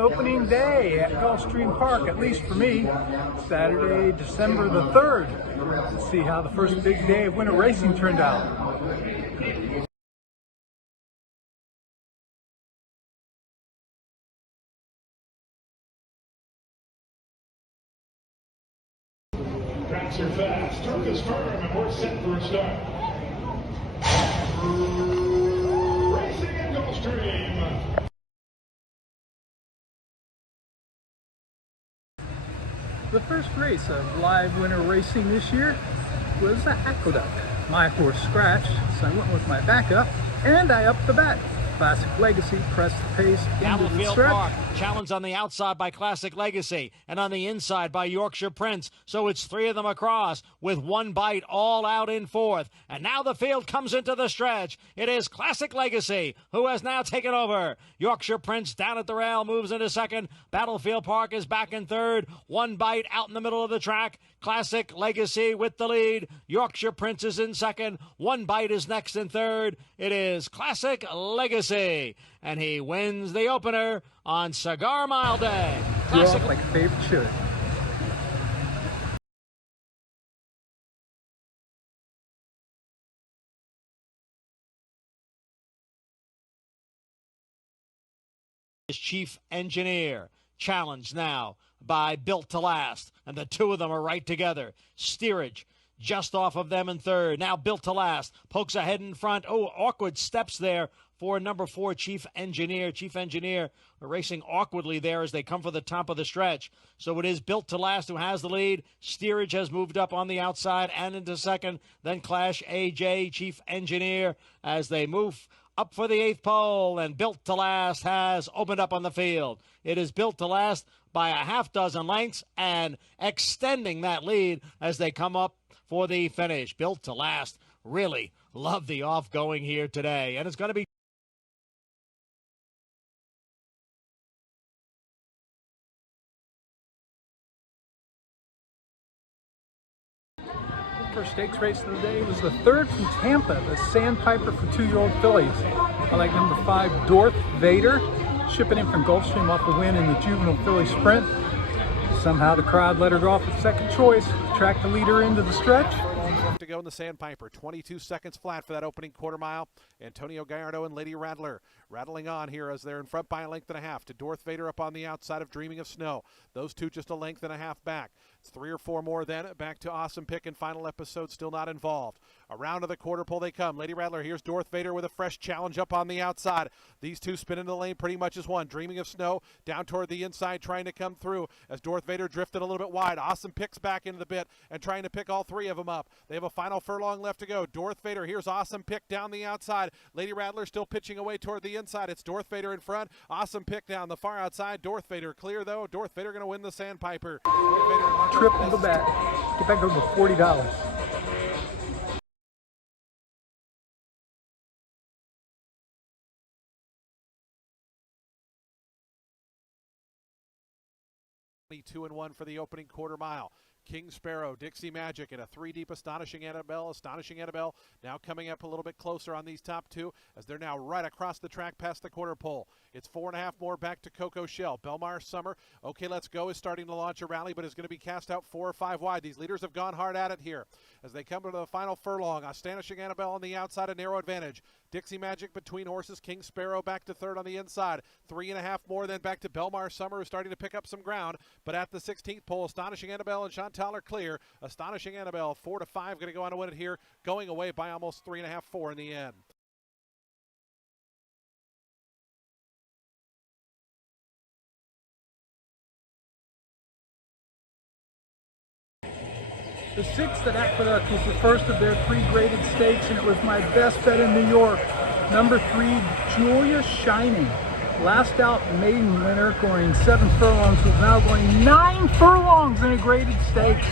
opening day at Gulfstream Park, at least for me, Saturday, December the 3rd. Let's see how the first big day of winter racing turned out. Tracks are fast, turf is firm, and we're set for a start. Racing in Gulfstream. The first race of live winter racing this year was the Aqueduct. My horse scratched, so I went with my backup, and I upped the bet. Classic Legacy pressed the pace into the stretch. Park, challenged on the outside by Classic Legacy and on the inside by Yorkshire Prince. So it's three of them across with one bite all out in fourth. And now the field comes into the stretch. It is Classic Legacy who has now taken over. Yorkshire Prince down at the rail moves into second. Battlefield Park is back in third. One bite out in the middle of the track. Classic Legacy with the lead. Yorkshire Prince is in second. One bite is next in third. It is Classic Legacy. And he wins the opener on Cigar Mile Day. Classic like a favorite should. Chief Engineer, challenged now by Built to Last, and the two of them are right together. Steerage just off of them in third. Now Built to Last pokes ahead in front. Oh, awkward steps there for number 4, Chief Engineer. Chief Engineer racing awkwardly there as they come for the top of the stretch. So it is Built to Last who has the lead. Steerage has moved up on the outside and into second. Then Clash AJ, Chief Engineer, as they move up for the 8th pole, and Built to Last has opened up on the field. It is Built to Last by a half dozen lengths and extending that lead as they come up for the finish. Built to Last really love the off-going here today, and it's going to be First stakes race of the day was the third from Tampa, the Sandpiper for 2-year-old fillies. I like number 5, Darth Vader, shipping in from Gulfstream off a win in the juvenile filly sprint. Somehow the crowd let her go off at second choice, tracked the leader into the stretch. To go in the Sandpiper, 22 seconds flat for that opening quarter mile. Antonio Gallardo and Lady Rattler rattling on here as they're in front by a length and a half to Darth Vader up on the outside of Dreaming of Snow. Those two just a length and a half back. It's 3 or 4 more then back to Awesome Pick and final episode still not involved. Around to the quarter pole they come. Lady Rattler, here's Darth Vader with a fresh challenge up on the outside. These two spin into the lane pretty much as one. Dreaming of Snow down toward the inside trying to come through as Darth Vader drifted a little bit wide. Awesome Pick's back into the bit and trying to pick all 3 of them up. They have a final furlong left to go. Darth Vader, here's Awesome Pick down the outside. Lady Rattler still pitching away toward the inside. It's Darth Vader in front. Awesome Pick down the far outside. Darth Vader clear though. Darth Vader going to win the Sandpiper. Triple the bet. Get back over $40. Two and 1 for the opening quarter mile. King Sparrow, Dixie Magic, and a 3-deep Astonishing Annabelle. Astonishing Annabelle now coming up a little bit closer on these top 2 as they're now right across the track past the quarter pole. It's 4.5 more back to Coco Shell. Belmar Summer, Okay Let's Go is starting to launch a rally, but is going to be cast out 4 or 5 wide. These leaders have gone hard at it here as they come to the final furlong. Astonishing Annabelle on the outside, a narrow advantage. Dixie Magic between horses. King Sparrow back to third on the inside. 3.5 more then back to Belmar Summer, who's starting to pick up some ground. But at the 16th pole, Astonishing Annabelle and Chantal are clear. Astonishing Annabelle 4 to 5 going to go on to win it here, going away by almost 3.5, 4 in the end. The 6th at Aqueduct was the first of their 3 graded stakes, and it was my best bet in New York. Number 3, Julia Shining. Last out maiden winner, going 7 furlongs, was now going 9 furlongs in a graded stakes.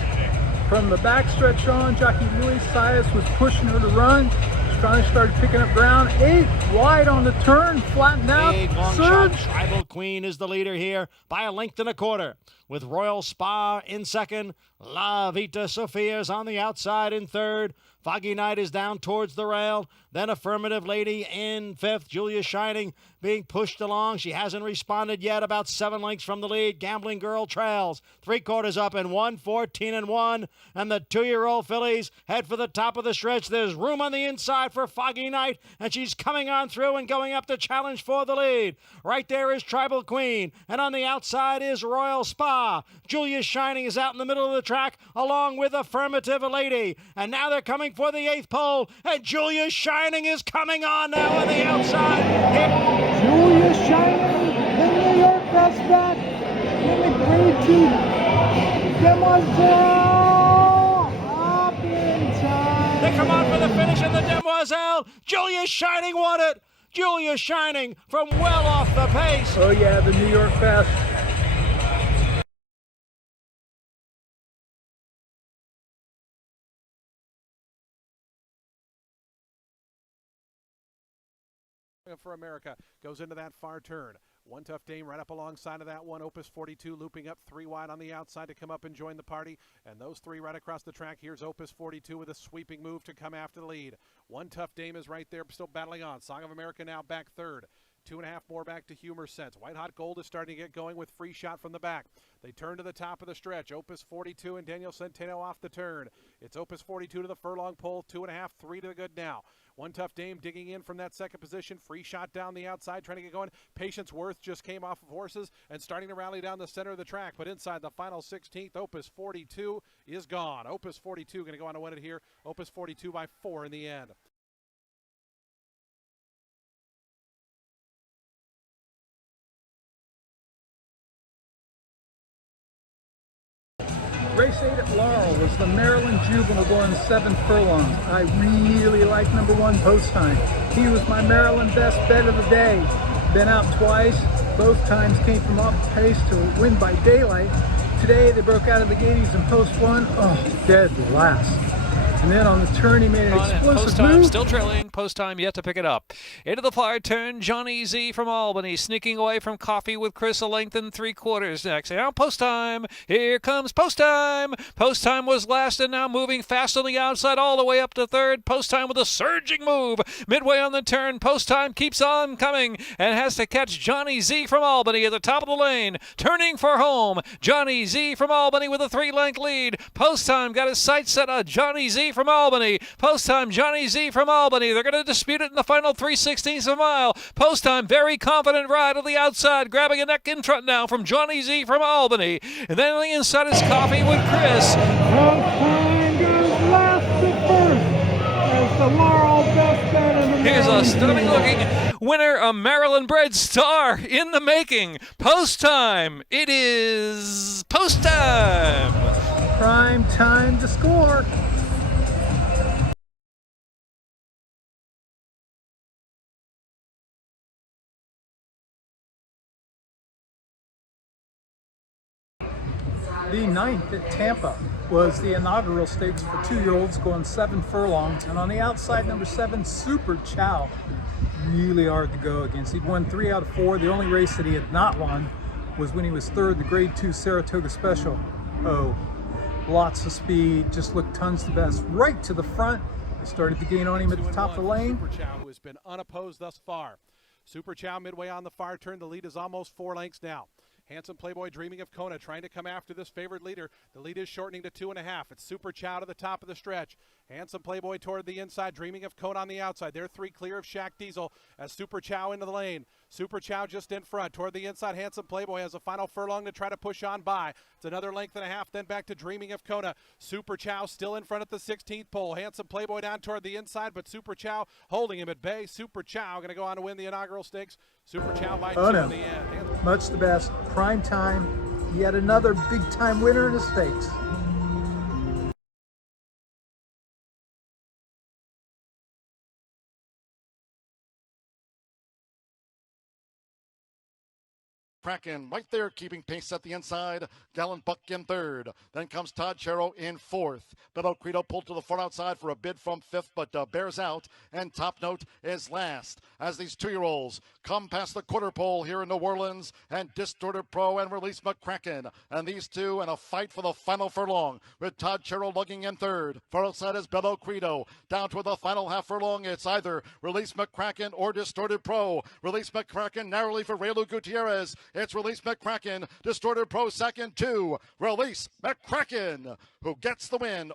From the backstretch on, jockey Luis Saez was pushing her to run. She finally started picking up ground. 8 wide on the turn, flattened out. Big long shot. Tribal Queen is the leader here by a length and a quarter, with Royal Spa in second. La Vita Sofia is on the outside in third. Foggy Night is down towards the rail. Then Affirmative Lady in fifth. Julia Shining being pushed along. She hasn't responded yet, about 7 lengths from the lead. Gambling Girl trails 3/4 up in 1:14-1. And the 2-year-old fillies head for the top of the stretch. There's room on the inside for Foggy Night, and she's coming on through and going up to challenge for the lead. Right there is Tribal Queen, and on the outside is Royal Spa. Julia Shining is out in the middle of the track along with Affirmative Lady. And now they're coming for the 8th pole, and Julia Shining is coming on now on the outside. Julia Shining, the New York best bet in the grade 2 Demoiselle up in time. They come on for the finish in the Demoiselle. Julia Shining won it. Julia Shining from well off the pace. Oh yeah, the New York best. For America goes into that far turn. One Tough Dame right up alongside of that one. Opus 42 looping up 3 wide on the outside to come up and join the party. And those 3 right across the track. Here's Opus 42 with a sweeping move to come after the lead. One Tough Dame is right there, still battling on. Song of America now back third. 2.5 more back to Humor Sense. White Hot Gold is starting to get going with Free Shot from the back. They turn to the top of the stretch. Opus 42 and Daniel Centeno off the turn. It's Opus 42 to the furlong pole. 2.5, 3 to the good now. One Tough Dame digging in from that second position. Free Shot down the outside, trying to get going. Patience Worth just came off of horses and starting to rally down the center of the track. But inside the final 16th, Opus 42 is gone. Opus 42 going to go on to win it here. Opus 42 by 4 in the end. Race 8 at Laurel was the Maryland Juvenile going 7 furlongs. I really like number 1 Post Time. He was my Maryland best bet of the day. Been out twice. Both times came from off the pace to win by daylight. Today they broke out of the gate. He's in post 1. Oh, dead last. And then on the turn, he made an explosive Post Time move. still trailing. Post Time yet to pick it up. Into the far turn, Johnny Z from Albany sneaking away from Coffee with Chris, a length and 3/4 next. And now Post Time. Here comes Post Time. Post Time was last and now moving fast on the outside all the way up to third. Post Time with a surging move. Midway on the turn, Post Time keeps on coming and has to catch Johnny Z from Albany at the top of the lane. Turning for home. Johnny Z from Albany with a 3-length lead. Post Time got his sights set on Johnny Z from Albany. Post Time, Johnny Z from Albany. They're going to dispute it in the final 3/16 of a mile. Post Time, very confident ride on the outside, grabbing a neck in front now from Johnny Z from Albany. And then on the inside is Coffee with Chris. Post Time goes last to first as the Laurel best bet in the Here's a Maryland stunning Juvenile. looking winner, a Maryland-bred star in the making. Post Time. It is Post Time. Prime time to score. The 9th at Tampa was the inaugural stakes for 2-year-olds going 7 furlongs. And on the outside, number 7, Super Chow. Really hard to go against. He'd won 3 out of 4. The only race that he had not won was when he was 3rd, the grade 2 Saratoga Special. Oh, lots of speed, just looked tons the best. Right to the front. They started to gain on him at the top of the lane. Super Chow, who has been unopposed thus far. Super Chow midway on the far turn. The lead is almost 4 lengths now. Handsome Playboy Dreaming of Kona trying to come after this favored leader. The lead is shortening to 2.5. It's Super Chow to the top of the stretch. Handsome Playboy toward the inside, Dreaming of Kona on the outside. They're 3 clear of Shaq Diesel as Super Chow into the lane. Super Chow just in front. Toward the inside, Handsome Playboy has a final furlong to try to push on by. It's another length and a half, then back to Dreaming of Kona. Super Chow still in front at the 16th pole. Handsome Playboy down toward the inside, but Super Chow holding him at bay. Super Chow going to go on to win the inaugural stakes. Super Chow by 2 in the end. Much the best. Prime time. Yet another big time winner in the stakes. McCracken right there keeping pace at the inside. Gallant Buck in third. Then comes Todd Chero in fourth. Beto Credo pulled to the far outside for a bid from fifth, but bears out. And Top Note is last as these 2-year-olds come past the quarter pole here in New Orleans, and Distorted Pro and Release McCracken. And these two in a fight for the final furlong with Todd Chero lugging in third. Far outside is Beto Credo. Down toward the final half furlong, it's either Release McCracken or Distorted Pro. Release McCracken narrowly for Raylu Gutierrez. It's Release McCracken. Distorted Pro second to Release McCracken, who gets the win.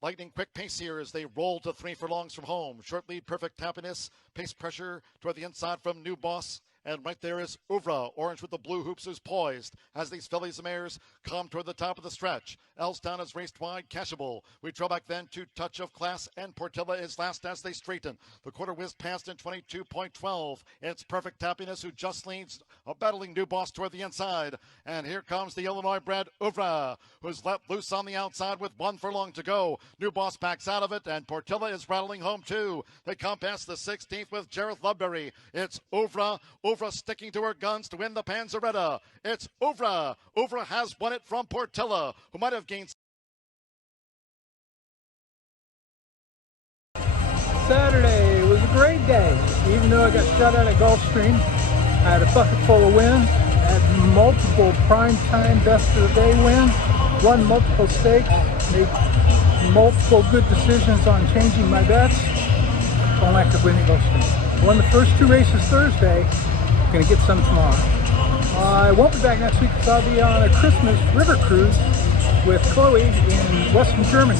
Lightning quick pace here as they roll to 3 furlongs from home. Short lead, Perfect Happiness. Pace pressure toward the inside from New Boss. And right there is Ouvra, orange with the blue hoops, who's poised as these fillies and mares come toward the top of the stretch. Elstown is raced wide, Cashable. We draw back then to Touch of Class, and Portilla is last as they straighten. The quarter whiz past in 22.12. It's Perfect Happiness who just leads a battling New Boss toward the inside. And here comes the Illinois-bred Ouvra, who's let loose on the outside with 1 furlong to go. New Boss backs out of it, and Portilla is rattling home too. They come past the 16th with Jareth Ludbury. It's Ouvra. Ouvra sticking to her guns to win the Panzeretta. It's Ouvra. Ouvra has won it from Portilla, who might have gained. Saturday was a great day. Even though I got shut out at Gulfstream, I had a bucket full of wins. I had multiple primetime best of the day wins, won multiple stakes, made multiple good decisions on changing my bets. All after winning Gulfstream. Won the first 2 races Thursday. Going to get some tomorrow. I won't be back next week because I'll be on a Christmas river cruise with Chloe in Western Germany.